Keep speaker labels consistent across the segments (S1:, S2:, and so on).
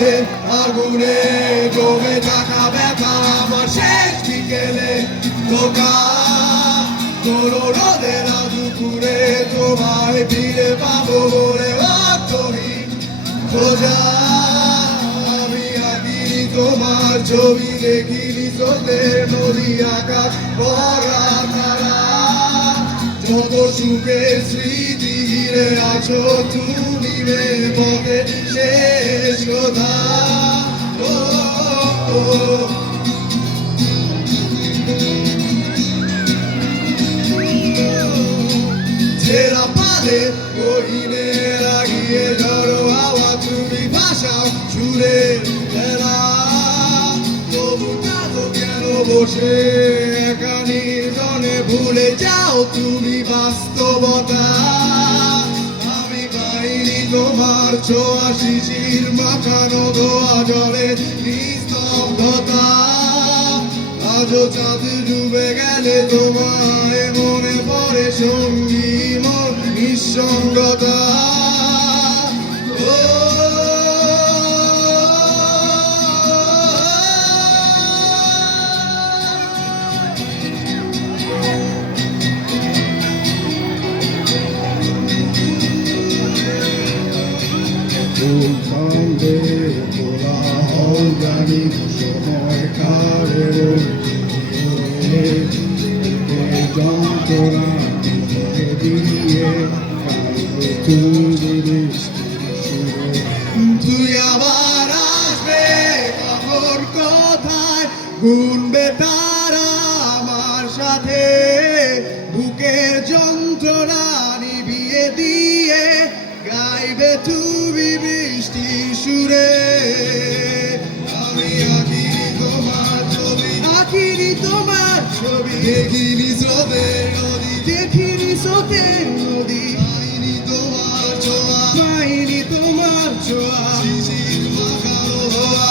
S1: রাতে আগুনে জমে থাকা ব্যথা আমার শেষ বিকেলে। ধোকা কোনো রোদে না দুপুরে, তোমায় ফিরে পাবো বলে খোঁজা, আমি আঁকিনি তোমার ছবি দেখিনি, চোখের নদী আকাশ ভরা তারা। যত সুখের স্মৃতি ঘিরে আছো তুমি রে পথে শেষ কথা। ও। ছেঁড়া পালে কহিনে ধরো হাওয়া, তুমি ভাষাও সুরে খেলা তবু কেন বসে? একা নির্জনে ভুলে যাও তুমি বাস্তবতা। আমি পাইনি তোমার ছোঁয়া শিশির মাখানো ধোয়া জলে নিস্তব্ধতা। আজও চাঁদ ডুবে গেলে তোমায় মনে পড়ে সঙ্গী মন নিঃসঙ্গতা। সঙ্গে তোলা জানি সময় কারে যন্ত্রণা দিয়ে তুই আবার আসবে কখন কোথায় গুনবে তারা আমার সাথে বুকের যন্ত্রণা নিবিয়ে দিয়ে গাইবে বৃষ্টি সুরে। আমি আঁকিনি তোমার ছবি। আঁকিনি তোমার ছবি। দেখিনি স্রোতের নদী। দেখিনি স্রোতের নদী। পাইনি তোমার ছোঁয়া। পাইনি তোমার ছোঁয়া। শিশির মাখানো ধোয়া।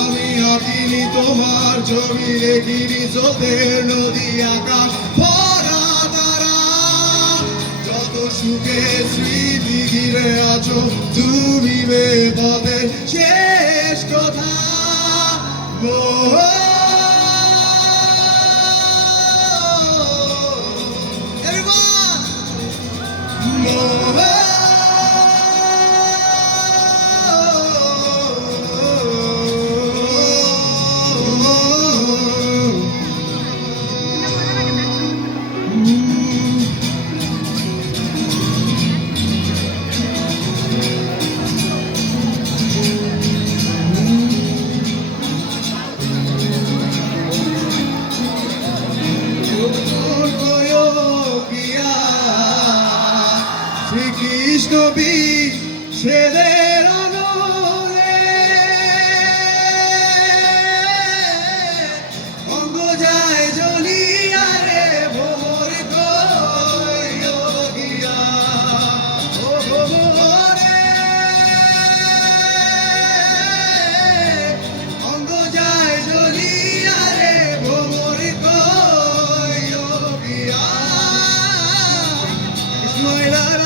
S1: আমি আঁকিনি তোমার ছবি। দেখিনি স্রোতের নদী আকাশ। ভরা তারা। যত সুখে স্মৃতি ঘিরে। তুমি বেপথে শেষ কথা। বীর ছেলের অনলে অঙ্গ যায় জ্বলিয়া রে ভোর গিয়া ও ভোরে। অঙ্গ যায় জ্বলিয়া রে ভোর গিয়া রাধার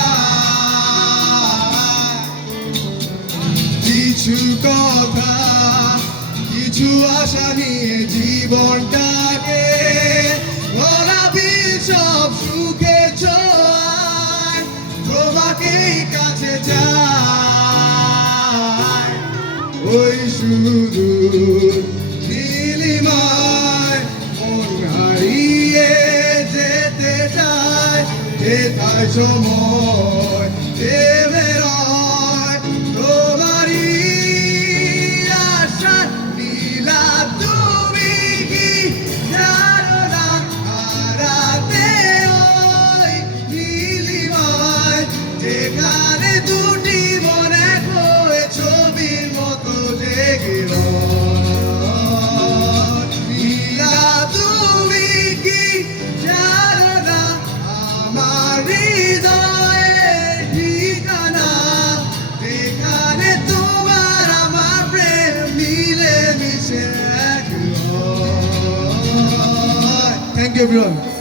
S1: কিছু কথা, কিছু আশা নিয়ে জীবনটাকে ভরাবি সব সুখে ছোঁয়ায় তোমাকেই কাছে চাই। ওই শুধু নীলিমায় মন হারিয়ে যেতে চায় যেতায় সময় দেবে Everyone.
S2: you.